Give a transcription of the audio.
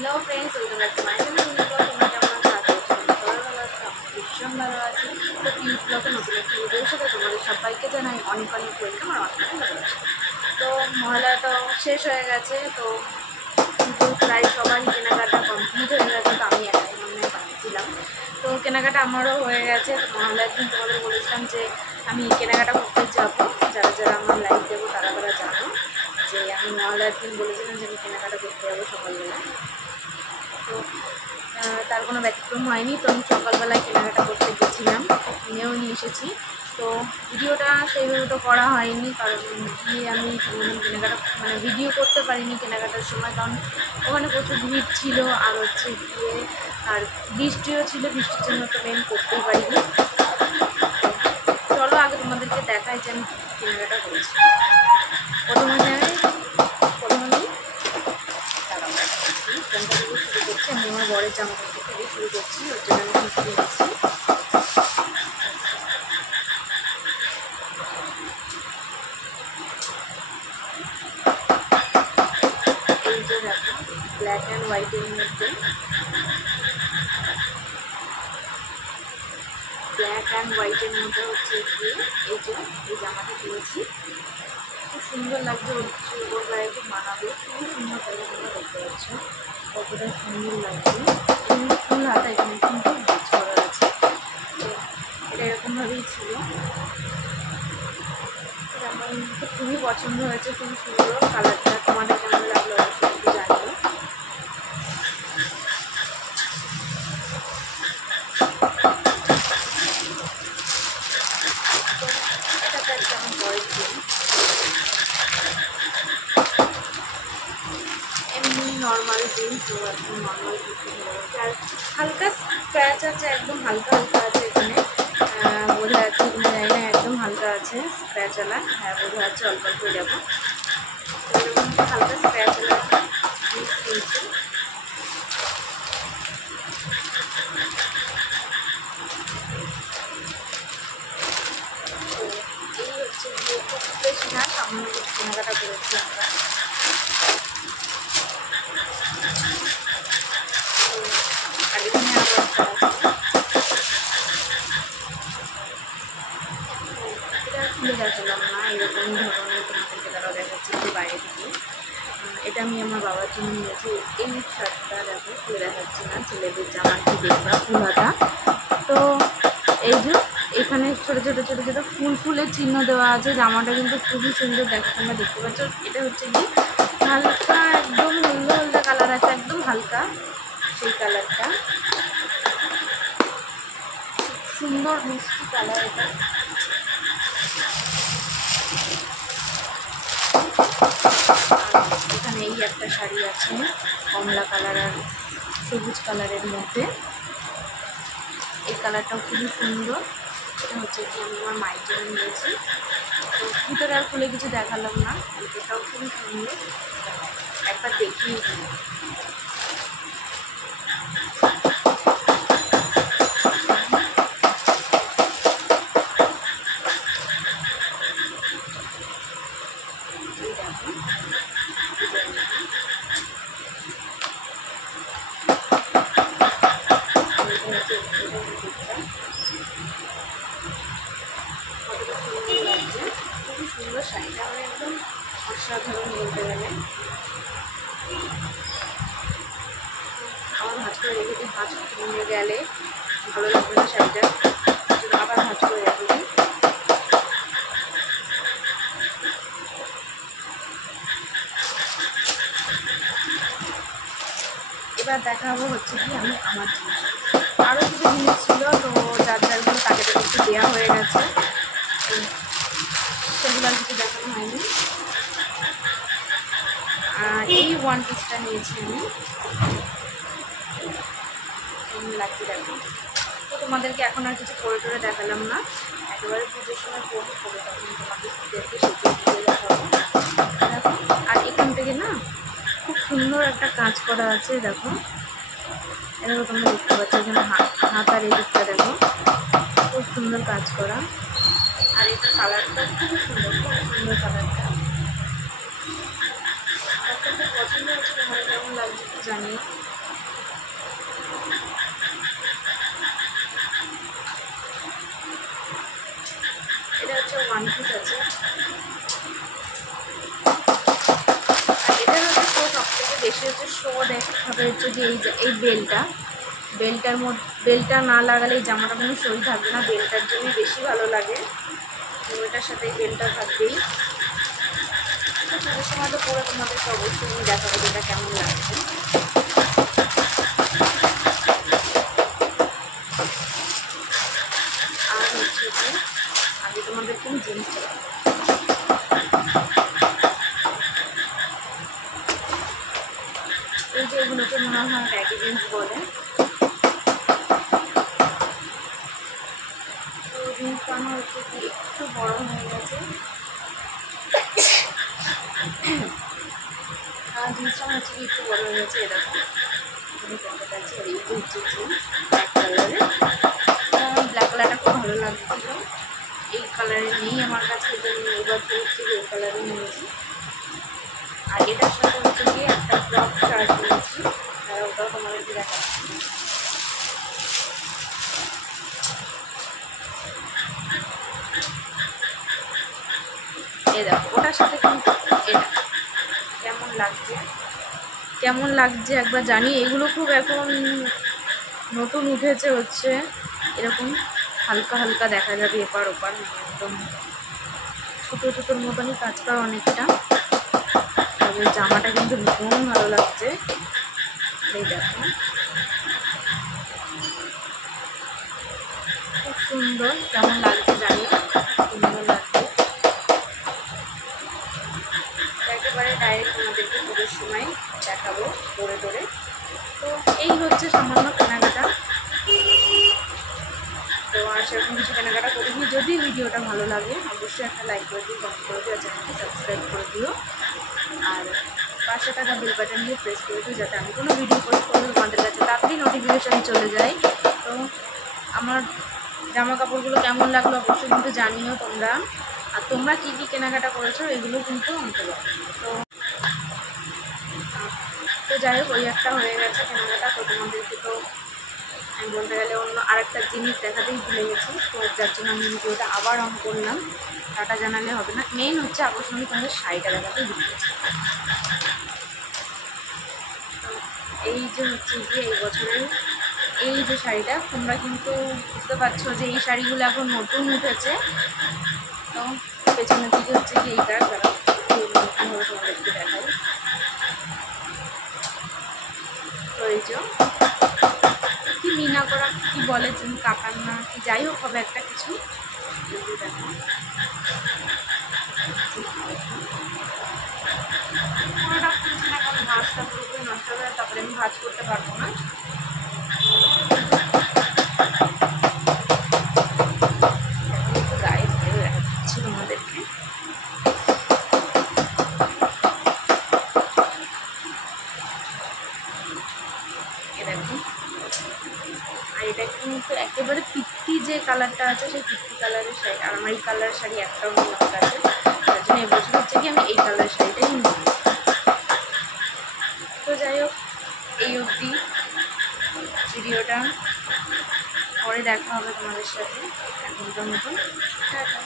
Hello friends, welcome back to my channel. তোমরা কেমন আছো? আশা করছি সবাই ভালো আছো। আমি ভীষণ ভালো আছি। তো প্লিজ ব্লগে নতুন একটি ভিডিওর সাথে তোমাদের সবাইকে জানাই অনেক অনেক ওয়েলকাম আর অনেক অনেক ভালোবাসা। তো মহালয়া তো শেষ হয়ে গেছে, তো প্রায় সবারই কেনাকাটা কমপ্লিট হয়ে গেছে, তো আমি একাই মনে বানিয়েছিলাম। তো কেনাকাটা আমারও হয়ে গেছে। মহালয়ার দিন তোমাদের বলেছিলাম যে আমি কেনাকাটা করতে যাবো, যারা যারা আমার লাইভ দেবো তারা তারা জানো যে আমি মহালয়ার দিন বলেছিলাম যে আমি কেনাকাটা করতে যাবো সকালবেলা। তো তার কোনো ব্যতিক্রম হয়নি। তো আমি সকালবেলায় কেনাকাটা করতে গেছিলাম, কিনেও নিয়ে এসেছি। তো ভিডিওটা সেইভাবে তো করা হয়নি, কারণ গিয়ে আমি কেনাকাটা মানে ভিডিও করতে পারিনি কেনাকাটার সময়, কারণ ওখানে প্রচুর ভিড় ছিল আর হচ্ছে গিয়ে আর বৃষ্টিও ছিল, বৃষ্টির জন্য তো মেন করতেই পারিনি। চলো আগে তোমাদেরকে দেখাই যে আমি কেনাকাটা করেছি। প্রথমে শুরু করছি, আমি আমার বরের জামা কাপড় থেকে শুরু করছি। ওর জন্য আমি কিনে নিচ্ছি। এই যে দেখো, ব্ল্যাক অ্যান্ড হোয়াইটের মধ্যে, হচ্ছে গিয়ে এই যে এই জামাটা কিনেছি। খুব সুন্দর লাগছে, ওর গায়ে খুব মানাবে, খুবই সুন্দর করে তোমরা দেখতে পাচ্ছ কতটা সুন্দর লাগছে। এবং ফুল হাতা এখানে কিন্তু কাজ করা আছে। তো এটা এরকমভাবেই ছিল। আমার খুবই পছন্দ হয়েছে, খুবই সুন্দর কালারটা। তোমাদের কেমন লাগলো অবশ্যই জানিও। এটা একটা আমার বড় জিনিস, এমনি নর্মাল জিন্স, একদম নর্মাল কুর্তি আর হালকা স্ক্র্যাচ আছে, একদম হালকা হালকা আছে এখানে, বোঝা যাচ্ছে কিনা জানি না, একদম হালকা আছে স্ক্র্যাচওয়ালা। হ্যাঁ, বোঝা যাচ্ছে অল্প অল্প যাবো। এরকম হালকা স্ক্র্যাচওয়ালা জিন্স কিনছি। তো এই হচ্ছে গিয়ে খুব বেশি না, সামান্য কিছু কেনাকাটা করেছি আমরা। আর এখানে আবার এটা খুলে দেখালাম না, এরকম ধরনের তোমাদেরকে তারাও দেখাচ্ছি একটু বাইরে থেকে। এটা আমি আমার বাবার জন্য নিয়েছি। এই শার্টটা দেখো, খুলে দেখাচ্ছি না, ছেলেদের জামার কি দেখবা ফুল হাতা। তো এই যে এখানে ছোটো ছোটো ছোটো ছোটো ফুলের চিহ্ন দেওয়া আছে। জামাটা কিন্তু খুবই সুন্দর, দেখো তোমরা দেখতে পাচ্ছ। এটা হচ্ছে কি হালকা একদম হলদে হলদে কালার আছে, একদম হালকা সেই কালারটা, সুন্দর মিষ্টি কালার এটা। এখানে এই একটা শাড়ি আছে কমলা কালার আর সবুজ কালারের মধ্যে। এই কালারটাও খুবই সুন্দর। এটা হচ্ছে কি আমি আমার মায়ের জন্য নিয়েছি। তো ভিতরে আর খুলে কিছু দেখালাম না, এটাও খুবই সুন্দর, একবার দেখিয়ে দিই। খুবই সুন্দর শাড়িটা, মানে একদম অসাধারণ বলতে গেলে। আবার ভাঁজ করে রেখে দিই, ভাঁজ নিয়ে গেলে ভালো লাগবে না শাড়িটা, আবার ভাঁজ করে রেখে দিই। এবার দেখাবো হচ্ছে কি আমি আমার জিনিস, আরও কিছু জিনিস ছিল, তো যার যারগুলো তাকে একটু দেওয়া হয়ে গেছে, সেগুলো আর কিছু দেখানো হয়নি। এই ওয়ান পিসটা নিয়েছি আমি, কেমন লাগছে দেখো। তো তোমাদেরকে এখন আর কিছু পরে টরে দেখালাম না, একেবারে পুজোর সময় পরে তখন তোমাদেরকে সেজে দেখাবো। দেখো, আর এখান থেকে না খুব সুন্দর একটা কাজ করা আছে, দেখো এরকম তোমরা দেখতে পাচ্ছ। এখানে হাতার এই দিকটা দেখো, খুব সুন্দর কাজ করা। আর এটার কালারটা খুবই সুন্দর, খুব সুন্দর কালারটা। আমার খুব পছন্দ হচ্ছে, তোমার কেমন লাগছে একটু জানিও। বেশি হচ্ছে শো দেখাবে হচ্ছে যে এই বেলটা না লাগালে এই জামাটা কোনো শোই থাকবে না, বেলটার জন্যই বেশি ভালো লাগে। ওইটার সাথে এই বেলটা থাকবেই। পুজোর সময় তো পরে তোমাদেরকে অবশ্যই আমি দেখাবো যেটা কেমন লাগছে। আর হচ্ছে যে আগে তোমাদেরকে আমি জিন্সটা এই যে এগুলোকে মনে হয় ব্যাগি জিন্স বলে। তো জিন্স বানানো হচ্ছে কি একটু বড় হয়ে গেছে, আর জিন্সটা হচ্ছে কি একটু বড় হয়ে গেছে। এরকম আছে এই হচ্ছে জিন্স ব্ল্যাক কালারের। আমার ব্ল্যাক কালারটা খুব ভালো লাগছিল, এই কালারে নেই আমার কাছে, এই জন্য এবার হচ্ছে এই কালারে নিয়েছি। আর এটার সাথে হচ্ছে গিয়ে একটা ক্রপ শার্ট নিয়েছি, আর ওটাও তোমাদেরকে দেখাচ্ছি। এই দেখো ওটার সাথে কিন্তু এটা কেমন লাগছে একবার জানি। এগুলো খুব এখন নতুন উঠেছে হচ্ছে এরকম হালকা হালকা দেখা যাবে এপার ওপার, একদম ছোটো ছোটোর মতনই কাজ করা অনেকটা। তবে জামাটা কিন্তু ভীষণ ভালো লাগছে। এই দেখো খুব সুন্দর, কেমন লাগছে জানি, সুন্দর লাগছে। একেবারে ডাইরেক্ট তোমাদেরকে পুজোর সময় দেখাবো পরে ধরে। তো এই হচ্ছে সামান্য কেনাকাটা। তো আর সেরকম কিছু কেনাকাটা করিনি। যদি ভিডিওটা ভালো লাগে অবশ্যই একটা লাইক করে দিও, কমেন্ট করে দিও, আর চ্যানেলটি সাবস্ক্রাইব করে দিও। আর পাশে থাকা বেল বাটন দিয়ে প্রেস করে দিও, যাতে আমি কোনো ভিডিও পোস্ট করলে তোমাদের কাছে তাড়াতাড়ি নোটিফিকেশান চলে যায়। তো আমার জামা কাপড়গুলো কেমন লাগলো অবশ্যই কিন্তু জানিও তোমরা। আর তোমরা কী কী কেনাকাটা করেছো এগুলো কিন্তু আমাকে বলো। তো যাই হোক ওই একটা হয়ে গেছে কেনাকাটা। তো তোমাদেরকে তো আমি বলতে গেলে অন্য আরেকটা জিনিস দেখাতেই ভুলে গেছি, তো যার জন্য আমি ভিডিওটা আবার অন করলাম। টাটা জানালে হবে না, মেইন হচ্ছে আকর্ষণীয় তোমাদের শাড়িটা দেখাতেই ভুলে গেছি। তো এই যে হচ্ছে গিয়ে এই বছরের এই যে শাড়িটা, তোমরা কিন্তু বুঝতে পারছো যে এই শাড়িগুলো এখন নতুন উঠেছে। তো পেছনের দিকে হচ্ছে কি এইটা নতুনভাবে তোমাদেরকে দেখাই। তো এই যে কি মিনা করা কি বলে কাটার না কি যাই হোক হবে একটা কিছু। দেখো কোনোটা খুলছে না, কারণ ভাঁজটা পুরোপুরি নষ্ট হবে, তারপরে আমি ভাঁজ করতে পারবো না। একটু গায়ে ধরে দেখাচ্ছি তোমাদেরকে। আর এটা কিন্তু একেবারে পিত্তি যে কালারটা আছে সেই পিত্তি কালারের শাড়ি, আর আমার এই কালারের শাড়ি একটাও নেই আমার কাছে, তার জন্য এবছর হচ্ছে কি আমি এই কালারের শাড়িটাই নিই। তো যাই হোক এই অবধি ভিডিওটা, পরে দেখা হবে তোমাদের সাথে। এখনকার মতন টাটা।